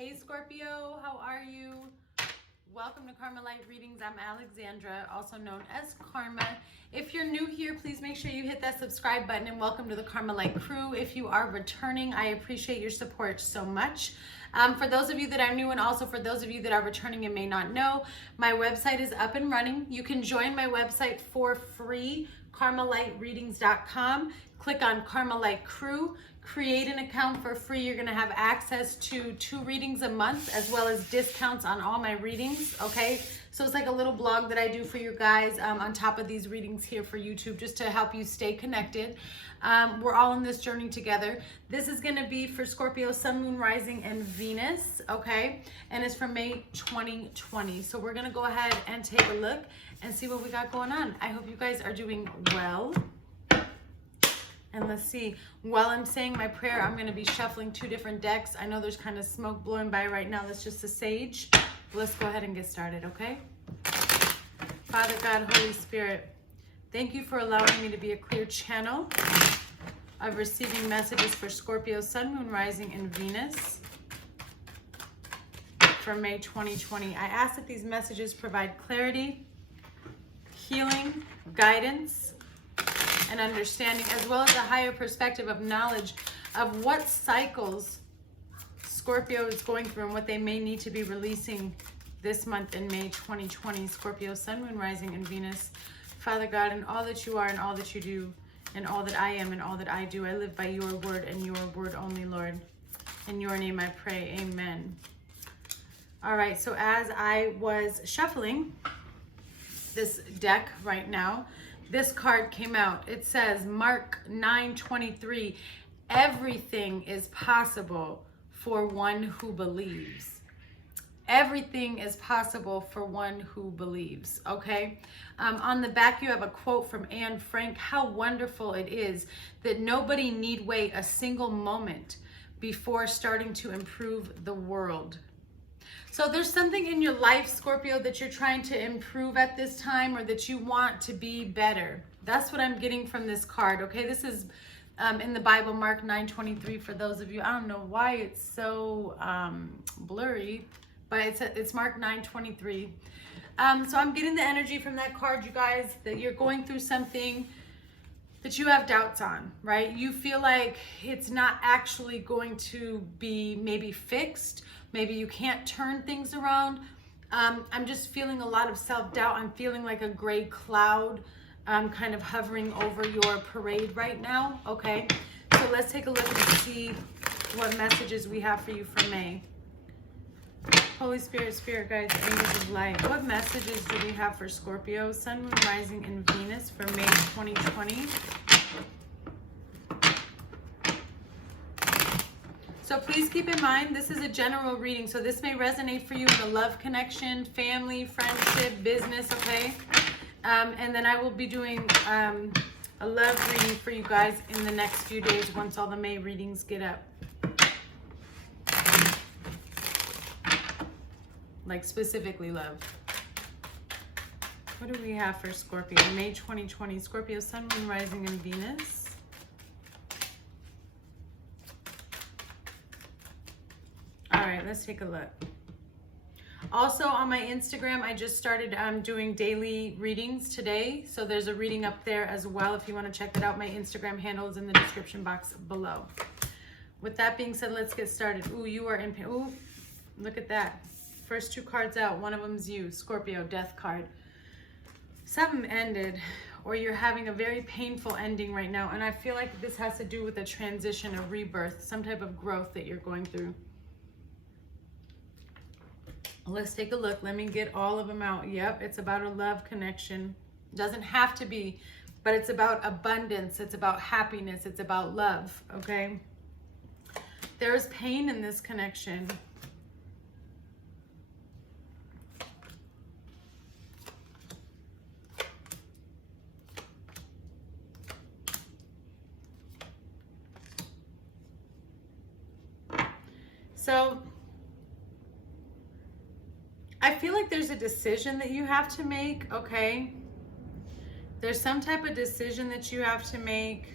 Hey Scorpio, how are you? Welcome to Karma Light Readings. I'm Alexandra, also known as Karma. If you're new here, please make sure you hit that subscribe button and welcome to the Karma Light crew. If you are returning, I appreciate your support so much. For those of you that are new and also for those of you that are returning and may not know, my website is up and running. You can join my website for free, karmalightreadings.com. Click on Karma Light Crew. Create an account for free. You're going to have access to 2 readings a month as well as discounts on all my readings, okay? So it's like a little blog that I do for you guys on top of these readings here for YouTube just to help you stay connected. We're all in this journey together. This is going to be for Scorpio, Sun, Moon, Rising, and Venus, okay? And it's for May 2020. So we're going to go ahead and take a look and see what we got going on. I hope you guys are doing well. And let's see, while I'm saying my prayer, I'm going to be shuffling 2 different decks. I know there's kind of smoke blowing by right now. That's just a sage. Let's go ahead and get started, okay? Father God, Holy Spirit, thank you for allowing me to be a clear channel of receiving messages for Scorpio, Sun, Moon, Rising, and Venus for May 2020. I ask that these messages provide clarity, healing, guidance, and understanding, as well as a higher perspective of knowledge of what cycles Scorpio is going through and what they may need to be releasing this month in May 2020. Scorpio, Sun, Moon, Rising, and Venus. Father God, in all that you are and all that you do and all that I am and all that I do, I live by your word and your word only, Lord. In your name I pray, amen. All right, so as I was shuffling this deck right now, this card came out. It says, Mark 9:23, everything is possible for one who believes. Everything is possible for one who believes, okay? On the back, you have a quote from Anne Frank. How wonderful it is that nobody need wait a single moment before starting to improve the world. So there's something in your life, Scorpio, that you're trying to improve at this time or that you want to be better. That's what I'm getting from this card, okay? This is in the Bible, Mark 9:23 for those of you. I don't know why it's so blurry, but it's Mark 9:23. So I'm getting the energy from that card, you guys, that you're going through something that you have doubts on, right? You feel like it's not actually going to be maybe fixed. Maybe you can't turn things around. I'm just feeling a lot of self-doubt. I'm feeling like a gray cloud kind of hovering over your parade right now, okay? So let's take a look and see what messages we have for you for May. Holy Spirit, Spirit Guides, Angels of Light. What messages do we have for Scorpio, Sun, Moon, Rising, and Venus for May 2020? So please keep in mind, this is a general reading, so this may resonate for you in a love connection, family, friendship, business, okay? And then I will be doing a love reading for you guys in the next few days once all the May readings get up. Like specifically love. What do we have for Scorpio? May 2020, Scorpio, Sun, Moon, Rising, and Venus. All right, let's take a look. Also on my Instagram, I just started doing daily readings today. So there's a reading up there as well. If you want to check that out, my Instagram handle is in the description box below. With that being said, let's get started. Ooh, you are in pain. Ooh, look at that. First 2 cards out. One of them's you, Scorpio, Death card. Something ended, or you're having a very painful ending right now. And I feel like this has to do with a transition, a rebirth, some type of growth that you're going through. Let's take a look. Let me get all of them out. Yep, it's about a love connection. Doesn't have to be, but it's about abundance. It's about happiness. It's about love, okay? There's pain in this connection. So I feel like there's a decision that you have to make, okay? There's some type of decision that you have to make.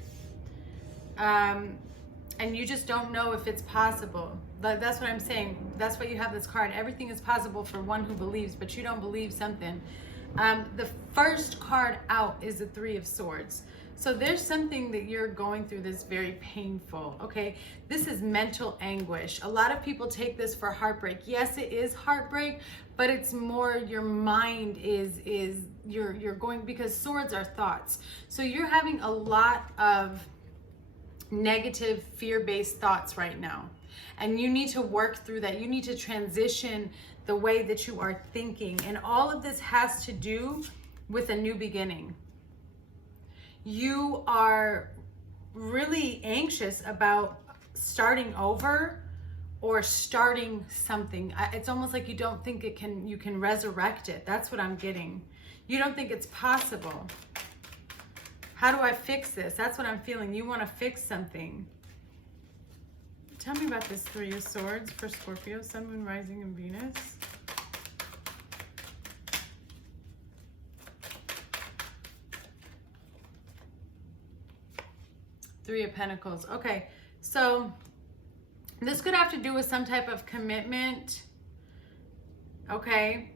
And you just don't know if it's possible. That's what I'm saying. That's why you have this card. Everything is possible for one who believes, but you don't believe something. The first card out is the Three of Swords. So there's something that you're going through that's very painful, okay? This is mental anguish. A lot of people take this for heartbreak. Yes, it is heartbreak, but it's more your mind you're going, because swords are thoughts. So you're having a lot of negative fear-based thoughts right now. And you need to work through that. You need to transition the way that you are thinking. And all of this has to do with a new beginning. You are really anxious about starting over or starting something. It's almost like you don't think you can resurrect it. That's what I'm getting. You don't think it's possible. How do I fix this? That's what I'm feeling. You want to fix something. Tell me about this Three of Swords for Scorpio, Sun, Moon, Rising, and Venus. Three of Pentacles. Okay, so this could have to do with some type of commitment. Okay,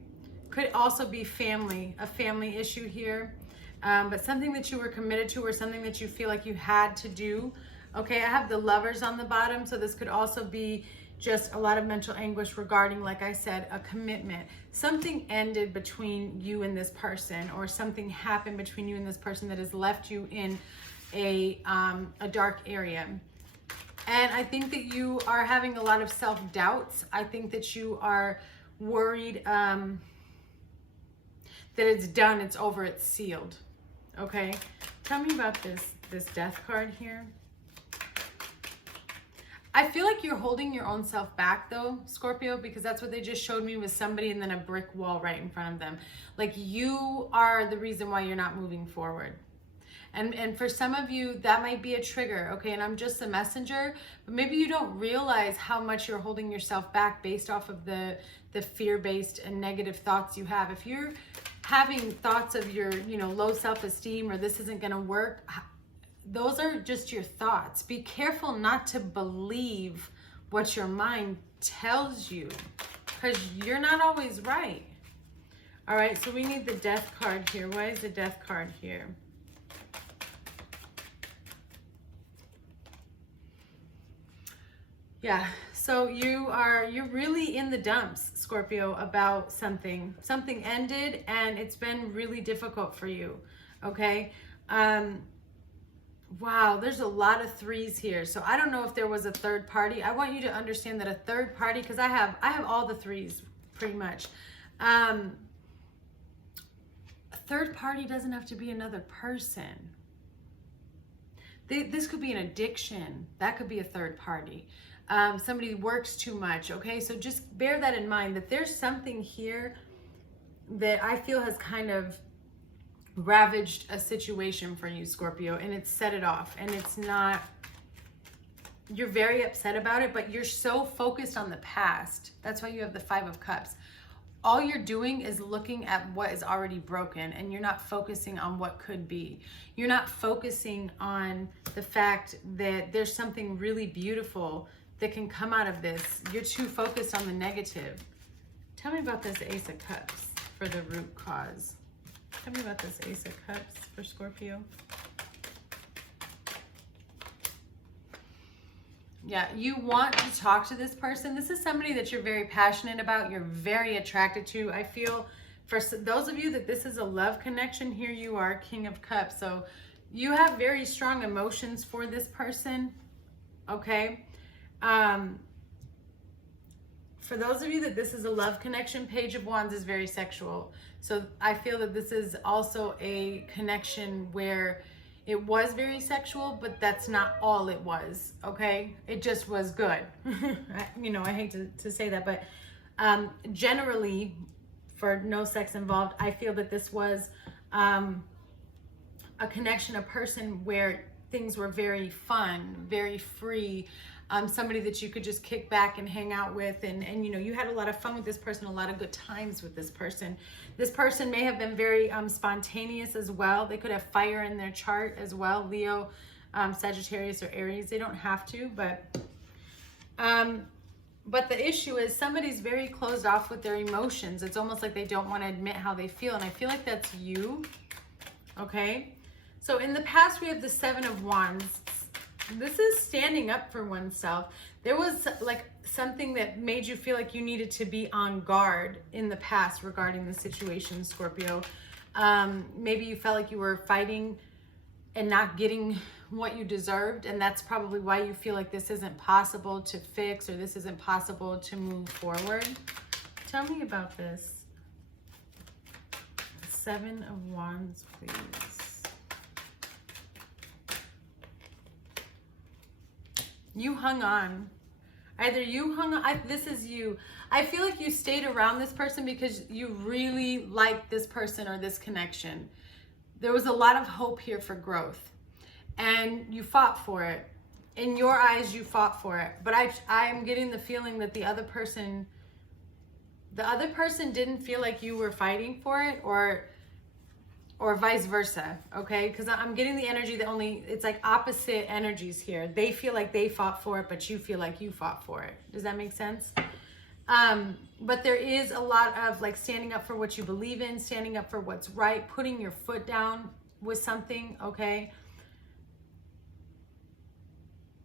could also be family, a family issue here. But something that you were committed to or something that you feel like you had to do. Okay, I have the Lovers on the bottom, so this could also be just a lot of mental anguish regarding, like I said, a commitment. Something ended between you and this person, or something happened between you and this person that has left you in a dark area. And I think that you are having a lot of self-doubts. I think that you are worried that it's done, it's over, it's sealed. Okay, tell me about this Death card here. I feel like you're holding your own self back though, Scorpio, because that's what they just showed me with somebody and then a brick wall right in front of them. Like you are the reason why you're not moving forward. And for some of you, that might be a trigger, okay? And I'm just a messenger, but maybe you don't realize how much you're holding yourself back based off of the fear-based and negative thoughts you have. If you're having thoughts of your, low self-esteem or this isn't gonna work, those are just your thoughts. Be careful not to believe what your mind tells you, because you're not always right. All right, so we need the Death card here. Why is the Death card here? Yeah, so you're really in the dumps, Scorpio, about something. Something ended and it's been really difficult for you, okay? Wow, there's a lot of threes here. So I don't know if there was a third party. I want you to understand that a third party, because I have all the threes pretty much. A third party doesn't have to be another person. This could be an addiction. That could be a third party. Somebody works too much, okay? So just bear that in mind, that there's something here that I feel has kind of ravaged a situation for you, Scorpio, and it's set it off. And it's not, you're very upset about it, but you're so focused on the past. That's why you have the Five of Cups. All you're doing is looking at what is already broken, and you're not focusing on what could be. You're not focusing on the fact that there's something really beautiful that can come out of this. You're too focused on the negative. Tell me about this Ace of Cups for the root cause. Tell me about this Ace of Cups for Scorpio. Yeah, you want to talk to this person. This is somebody that you're very passionate about. You're very attracted to. I feel for those of you that this is a love connection, here you are, King of Cups. So you have very strong emotions for this person, okay? For those of you that this is a love connection, Page of Wands is very sexual. So I feel that this is also a connection where it was very sexual, but that's not all it was, okay? It just was good. I hate to say that, but generally, for no sex involved, I feel that this was a connection, a person where things were very fun, very free, somebody that you could just kick back and hang out with, and you had a lot of fun with this person, a lot of good times with this person. This person may have been very spontaneous as well. They could have fire in their chart as well, Leo, Sagittarius, or Aries. They don't have to, but But the issue is somebody's very closed off with their emotions. It's almost like they don't want to admit how they feel. And I feel like that's you. Okay. So in the past, we have the Seven of Wands. This is standing up for oneself. There was like something that made you feel like you needed to be on guard in the past regarding the situation, Scorpio. Maybe you felt like you were fighting and not getting what you deserved, and that's probably why you feel like this isn't possible to fix, or this isn't possible to move forward. Tell me about this. Seven of Wands, please. You hung on. Either you hung on, this is you. I feel like you stayed around this person because you really liked this person or this connection. There was a lot of hope here for growth, and you fought for it. In your eyes, you fought for it. But I'm getting the feeling that the other person didn't feel like you were fighting for it, or vice versa, okay? Because I'm getting the energy that it's like opposite energies here. They feel like they fought for it, but you feel like you fought for it. Does that make sense? But there is a lot of like standing up for what you believe in, standing up for what's right, putting your foot down with something, okay?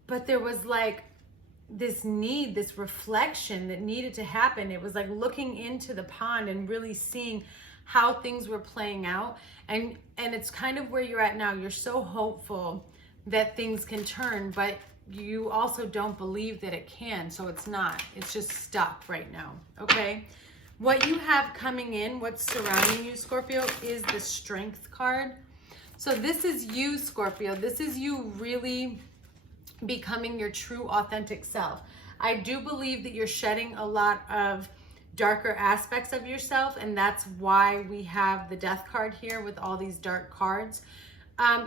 But there was like this need, this reflection that needed to happen. It was like looking into the pond and really seeing how things were playing out. And it's kind of where you're at now. You're so hopeful that things can turn, but you also don't believe that it can. So it's not. It's just stuck right now. Okay. What you have coming in, what's surrounding you, Scorpio, is the Strength card. So this is you, Scorpio. This is you really becoming your true authentic self. I do believe that you're shedding a lot of darker aspects of yourself, and that's why we have the Death card here with all these dark cards.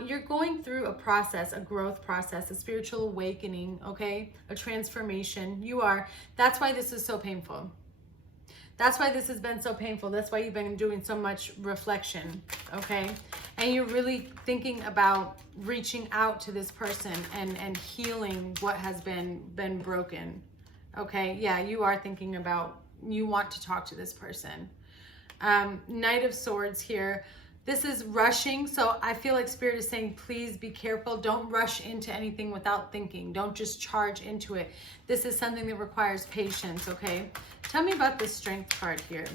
You're going through a process, a growth process, a spiritual awakening, okay? A transformation. You are. That's why this is so painful. That's why this has been so painful. That's why you've been doing so much reflection, okay? And you're really thinking about reaching out to this person and healing what has been broken, okay? Yeah, you are thinking about, you want to talk to this person. Knight of Swords here. This is rushing, so I feel like Spirit is saying, please be careful. Don't rush into anything without thinking. Don't just charge into it. This is something that requires patience, okay? Tell me about this Strength card here.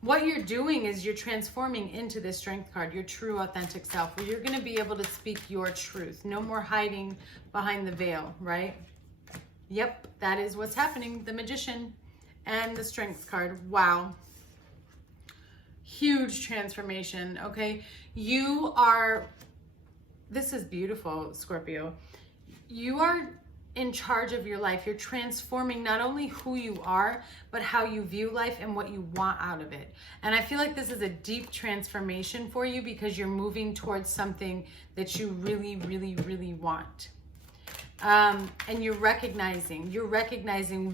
What you're doing is you're transforming into this Strength card, your true authentic self, where you're going to be able to speak your truth. No more hiding behind the veil, right? Yep, that is what's happening. The Magician and the Strength card. Wow. Huge transformation, okay? You are, this is beautiful, Scorpio. You are in charge of your life. You're transforming not only who you are, but how you view life and what you want out of it. And I feel like this is a deep transformation for you because you're moving towards something that you really, really, really want. And you're recognizing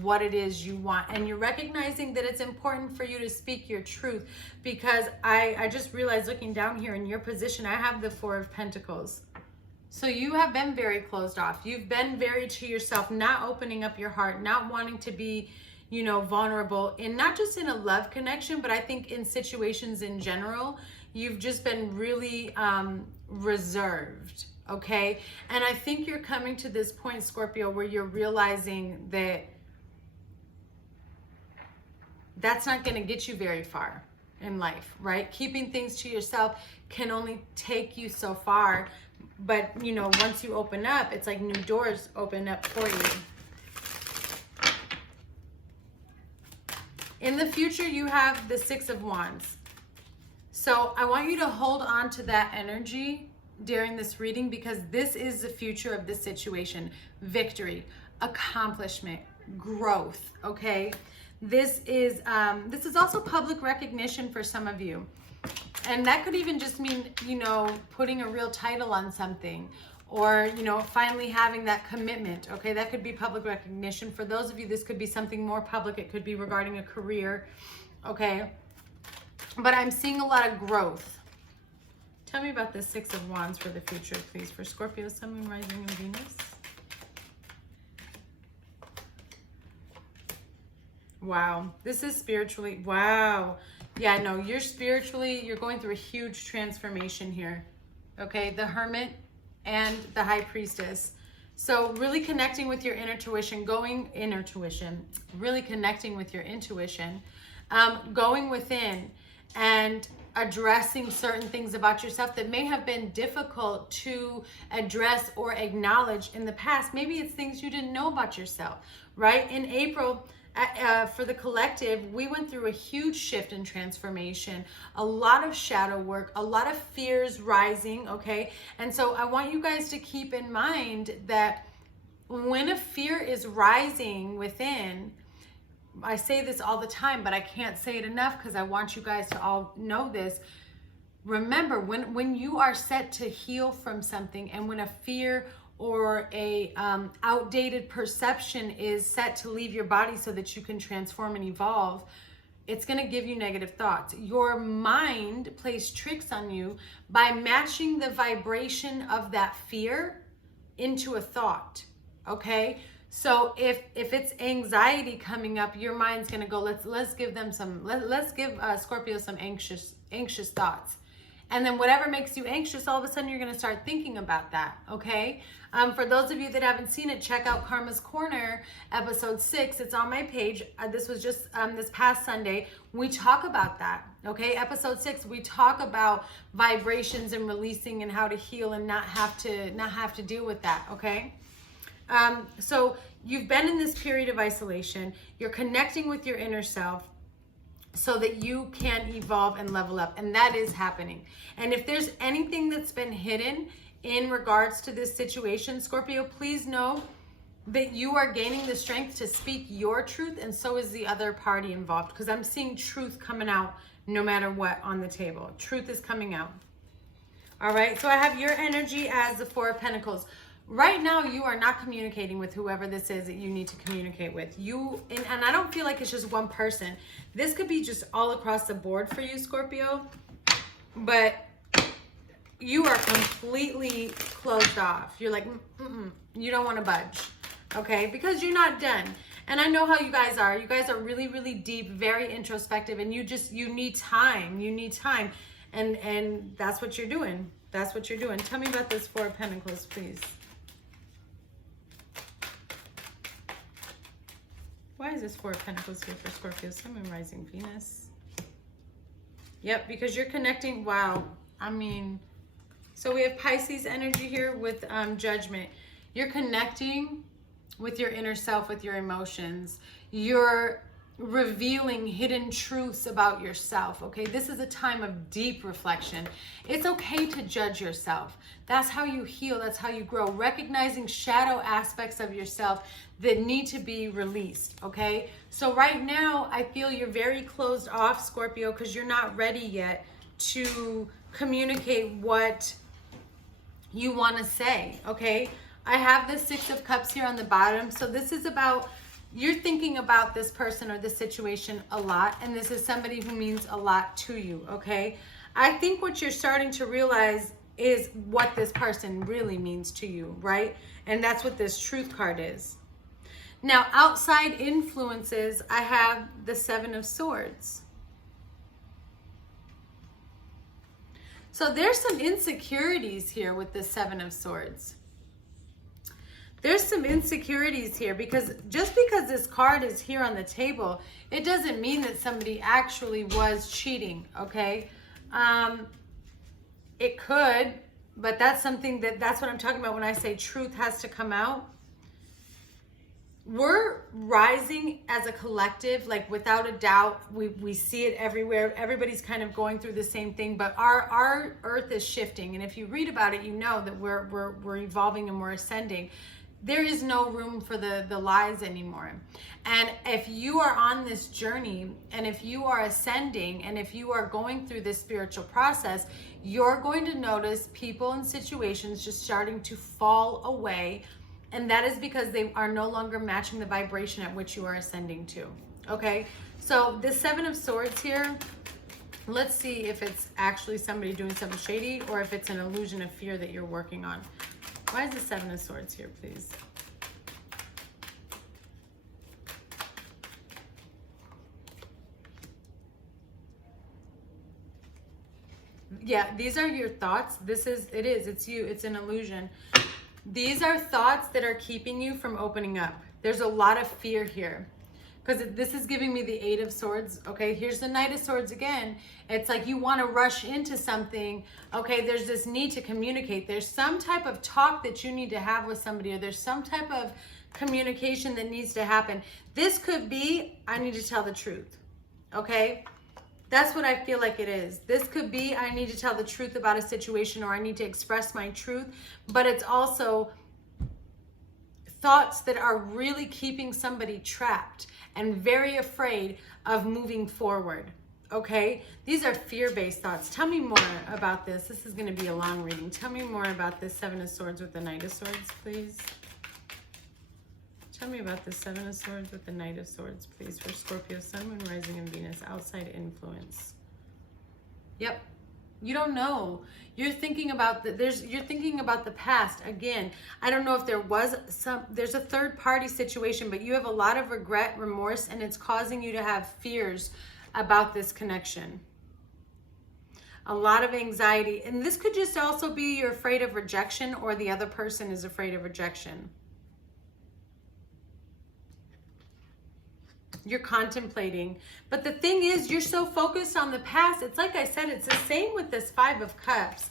what it is you want, and you're recognizing that it's important for you to speak your truth, because I just realized looking down here in your position, I have the Four of Pentacles. So you have been very closed off. You've been very to yourself, not opening up your heart, not wanting to be, you know, vulnerable, and not just in a love connection, but I think in situations in general, you've just been really reserved. Okay. And I think you're coming to this point, Scorpio, where you're realizing that that's not going to get you very far in life, right? Keeping things to yourself can only take you so far. But, you know, once you open up, it's like new doors open up for you. In the future, you have the Six of Wands. So I want you to hold on to that energy during this reading, because this is the future of this situation. Victory, accomplishment, growth, okay? This is also public recognition for some of you. And that could even just mean, you know, putting a real title on something, or, you know, finally having that commitment, okay? That could be public recognition. For those of you, this could be something more public. It could be regarding a career, okay? But I'm seeing a lot of growth. Tell me about the Six of Wands for the future, please, for Scorpio, Sun, Moon, Rising, and Venus. Wow. This is spiritually. Wow. Yeah, no, you're going through a huge transformation here. Okay, the Hermit and the High Priestess. So really connecting with your really connecting with your intuition, going within and addressing certain things about yourself that may have been difficult to address or acknowledge in the past. Maybe it's things you didn't know about yourself, right? In April, for the collective, we went through a huge shift and transformation, a lot of shadow work, a lot of fears rising, okay? And so I want you guys to keep in mind that when a fear is rising within, I say this all the time, but I can't say it enough because I want you guys to all know this. Remember, when you are set to heal from something, and when a fear or a outdated perception is set to leave your body so that you can transform and evolve, it's going to give you negative thoughts. Your mind plays tricks on you by matching the vibration of that fear into a thought, okay? So if it's anxiety coming up, your mind's going to go, let's give Scorpio some anxious thoughts. And then whatever makes you anxious, all of a sudden you're going to start thinking about that, okay? For those of you that haven't seen it, check out Karma's Corner, episode 6. It's on my page. This was just this past Sunday. We talk about that, okay? Episode 6, we talk about vibrations and releasing and how to heal and not have to deal with that, okay? So you've been in this period of isolation. You're connecting with your inner self so that you can evolve and level up. And that is happening. And if there's anything that's been hidden in regards to this situation, Scorpio, please know that you are gaining the strength to speak your truth, and so is the other party involved, because I'm seeing truth coming out no matter what on the table. Truth is coming out. All right, so I have your energy as the Four of Pentacles. Right now, you are not communicating with whoever this is that you need to communicate with. And I don't feel like it's just one person. This could be just all across the board for you, Scorpio. But you are completely closed off. You're like, you don't want to budge, okay? Because you're not done. And I know how you guys are. You guys are really, really deep, very introspective, and you need time. You need time. And that's what you're doing. That's what you're doing. Tell me about this Four of Pentacles, please. Why is this Four of Pentacles here for Scorpio? Sun, Moon, Rising, Venus. Yep, because you're connecting. Wow. I mean, so we have Pisces energy here with Judgment. You're connecting with your inner self, with your emotions. You're revealing hidden truths about yourself, okay? This is a time of deep reflection. It's okay to judge yourself. That's how you heal. That's how you grow. Recognizing shadow aspects of yourself that need to be released, okay? So right now, I feel you're very closed off, Scorpio, because you're not ready yet to communicate what you want to say, okay? I have the Six of Cups here on the bottom. So this is about, you're thinking about this person or this situation a lot, and this is somebody who means a lot to you, okay? I think what you're starting to realize is what this person really means to you, right? And that's what this Truth card is. Now, outside influences, I have the Seven of Swords. So there's some insecurities here with the Seven of Swords. There's some insecurities here, because just because this card is here on the table, it doesn't mean that somebody actually was cheating, okay? It could, but that's something that's what I'm talking about when I say truth has to come out. We're rising as a collective, like without a doubt. We see it everywhere. Everybody's kind of going through the same thing, but our earth is shifting. And if you read about it, you know that we're evolving and we're ascending. There is no room for the lies anymore. And if you are on this journey, and if you are ascending, and if you are going through this spiritual process, you're going to notice people and situations just starting to fall away. And that is because they are no longer matching the vibration at which you are ascending to. Okay, so the Seven of Swords here, let's see if it's actually somebody doing something shady, or if it's an illusion of fear that you're working on. Why is the Seven of Swords here, please? Yeah, these are your thoughts. It's you. It's an illusion. These are thoughts that are keeping you from opening up. There's a lot of fear here. Because this is giving me the Eight of Swords. Okay, here's the Knight of Swords again. It's like you want to rush into something. Okay, there's this need to communicate. There's some type of talk that you need to have with somebody, or there's some type of communication that needs to happen. This could be, I need to tell the truth. Okay, that's what I feel like it is. This could be, I need to tell the truth about a situation, or I need to express my truth. But it's also thoughts that are really keeping somebody trapped and very afraid of moving forward. Okay, these are fear-based thoughts. Tell me more about this. This is going to be a long reading. Tell me more about this Seven of Swords with the Knight of Swords, please. Tell me about the Seven of Swords with the Knight of Swords, please, for Scorpio, Sun, Moon, Rising, and Venus. Outside influence. Yep. You don't know. You're thinking about you're thinking about the past. Again, I don't know if there's a third party situation, but you have a lot of regret, remorse, and it's causing you to have fears about this connection. A lot of anxiety. And this could just also be you're afraid of rejection, or the other person is afraid of rejection. You're contemplating. But the thing is, you're so focused on the past. It's like I said, it's the same with this Five of Cups.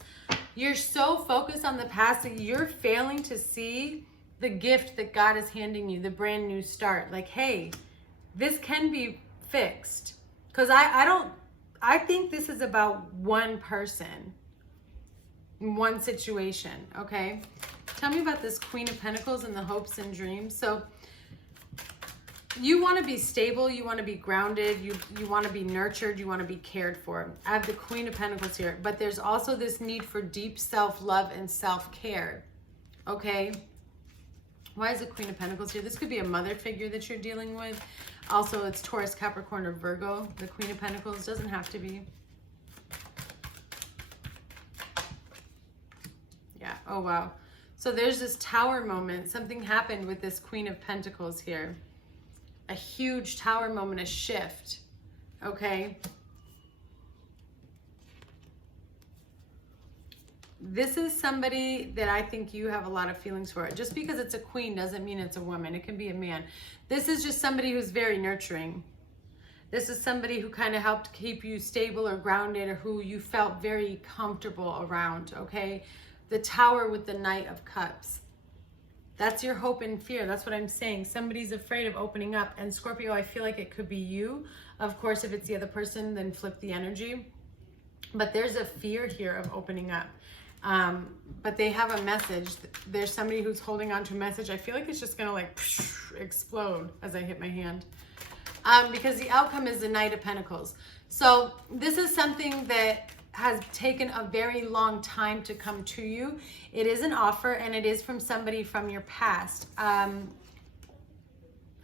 You're so focused on the past that you're failing to see the gift that God is handing you, the brand new start. Like, hey, this can be fixed. Because I think this is about one person, one situation, okay? Tell me about this Queen of Pentacles and the hopes and dreams. So you want to be stable, you want to be grounded, you want to be nurtured, you want to be cared for. I have the Queen of Pentacles here, but there's also this need for deep self-love and self-care, okay? Why is the Queen of Pentacles here? This could be a mother figure that you're dealing with. Also, it's Taurus, Capricorn, or Virgo. The Queen of Pentacles doesn't have to be. Yeah, oh wow. So there's this Tower moment. Something happened with this Queen of Pentacles here. A huge Tower moment, a shift, okay? This is somebody that I think you have a lot of feelings for. Just because it's a queen doesn't mean it's a woman. It can be a man. This is just somebody who's very nurturing. This is somebody who kind of helped keep you stable or grounded, or who you felt very comfortable around, okay? The Tower with the Knight of Cups. That's your hope and fear. That's what I'm saying. Somebody's afraid of opening up. And Scorpio, I feel like it could be you. Of course, if it's the other person, then flip the energy. But there's a fear here of opening up. But they have a message. There's somebody who's holding on to a message. I feel like it's just going to like explode as I hit my hand. Because the outcome is the Knight of Pentacles. So this is something that has taken a very long time to come to you. It is an offer, and it is from somebody from your past.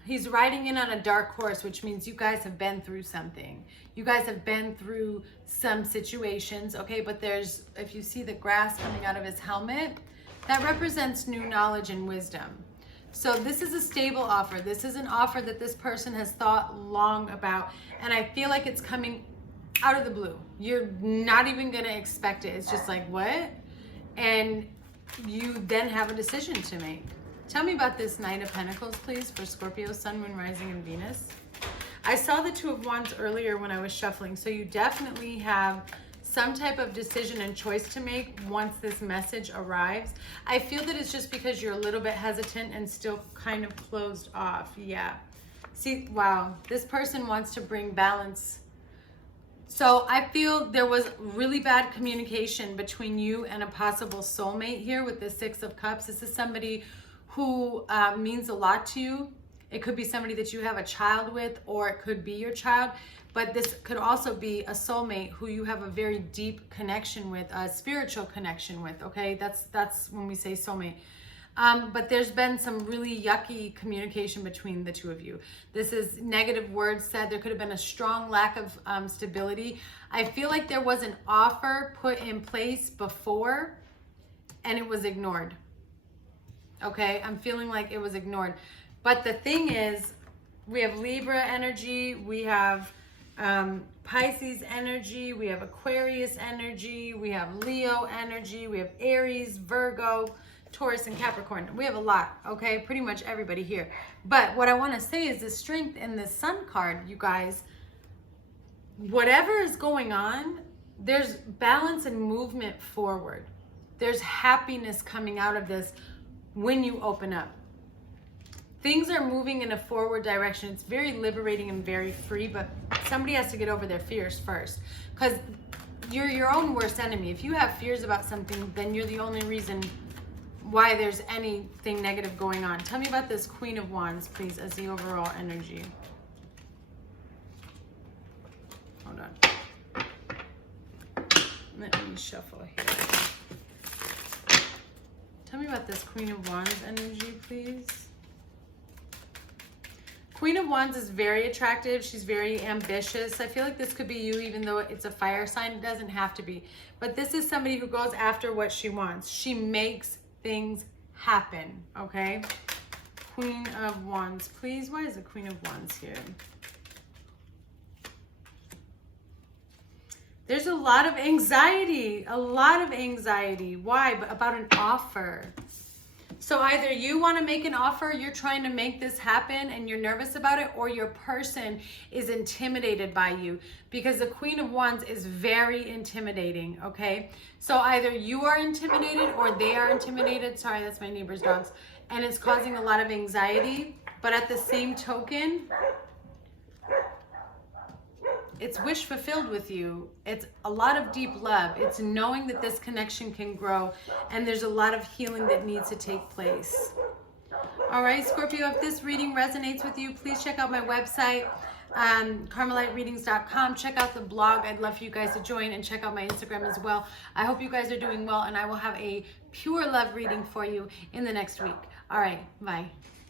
He's riding in on a dark horse, which means you guys have been through something. You guys have been through some situations, okay? But there's, if you see the grass coming out of his helmet, that represents new knowledge and wisdom. So this is a stable offer. This is an offer that this person has thought long about, and I feel like it's coming out of the blue. You're not even gonna expect it. It's just like, what? And you then have a decision to make. Tell me about this Knight of Pentacles, please, for Scorpio, Sun, Moon, Rising, and Venus. I saw the Two of Wands earlier when I was shuffling, so you definitely have some type of decision and choice to make once this message arrives. I feel that it's just because you're a little bit hesitant and still kind of closed off. Yeah. See, wow, this person wants to bring balance. So I feel there was really bad communication between you and a possible soulmate here with the Six of Cups. This is somebody who means a lot to you. It could be somebody that you have a child with, or it could be your child. But this could also be a soulmate who you have a very deep connection with, a spiritual connection with, okay? That's when we say soulmate. But there's been some really yucky communication between the two of you. This is negative words said. There could have been a strong lack of stability. I feel like there was an offer put in place before and it was ignored. Okay, I'm feeling like it was ignored. But the thing is, we have Libra energy, we have Pisces energy, we have Aquarius energy, we have Leo energy, we have Aries, Virgo, Taurus, and Capricorn. We have a lot, okay? Pretty much everybody here. But what I want to say is the strength in the Sun card, you guys, whatever is going on, there's balance and movement forward. There's happiness coming out of this when you open up. Things are moving in a forward direction. It's very liberating and very free, but somebody has to get over their fears first, because you're your own worst enemy. If you have fears about something, then you're the only reason why there's anything negative going on. Tell me about this Queen of Wands, please, as the overall energy. Hold on. Let me shuffle here. Tell me about this Queen of Wands energy, please. Queen of Wands is very attractive. She's very ambitious. I feel like this could be you, even though it's a fire sign. It doesn't have to be. But this is somebody who goes after what she wants. She makes things happen, okay? Queen of Wands, please. Why is the Queen of Wands here? There's a lot of anxiety, Why? About an offer. So either you want to make an offer, you're trying to make this happen and you're nervous about it, or your person is intimidated by you, because the Queen of Wands is very intimidating, okay? So either you are intimidated or they are intimidated. Sorry, that's my neighbor's dogs. And it's causing a lot of anxiety, but at the same token, it's wish fulfilled with you. It's a lot of deep love. It's knowing that this connection can grow, and there's a lot of healing that needs to take place. All right, Scorpio, if this reading resonates with you, please check out my website, carmelitereadings.com. Check out the blog. I'd love for you guys to join, and check out my Instagram as well. I hope you guys are doing well, and I will have a pure love reading for you in the next week. All right, bye.